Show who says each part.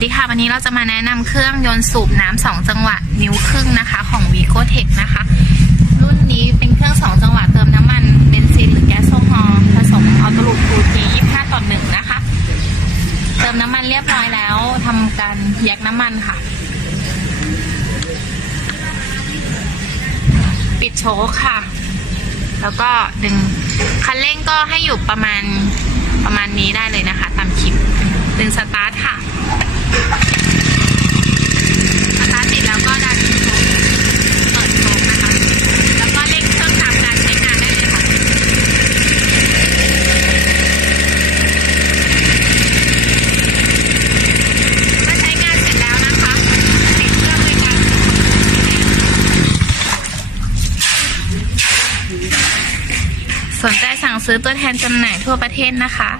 Speaker 1: สวัสดีค่ะ วันนี้เราจะมาแนะนำเครื่องยนต์สูบน้ำสองจังหวะนิ้วครึ่งนะคะ ของ v i c o t e c h นะคะ รุ่นนี้เป็นเครื่องสองจังหวะเติมน้ำมันเบนซินหรือแก๊สโซฮอล์ผสมออโตลูปทูที25 ต่อ 1 นะคะ เติมน้ำมันเรียบร้อยแล้วทำการแยกน้ำมันค่ะ ปิดโชคค่ะ แล้วก็ดึงคันเร่งก็ให้อยู่ประมาณประมาณนี้ได้เลยนะคะ ตามคลิปดึงสตาร์ทค่ะ สตาร์ทติดแล้วก็ดันโชว์เปิดโชว์นะคะ แล้วก็เร่งเครื่องตามการใช้งานได้เลยค่ะ เมื่อใช้งานเสร็จแล้วนะคะติดเครื่องเลยกัน สนใจสั่งซื้อตัวแทนจำหน่ายทั่วประเทศนะคะ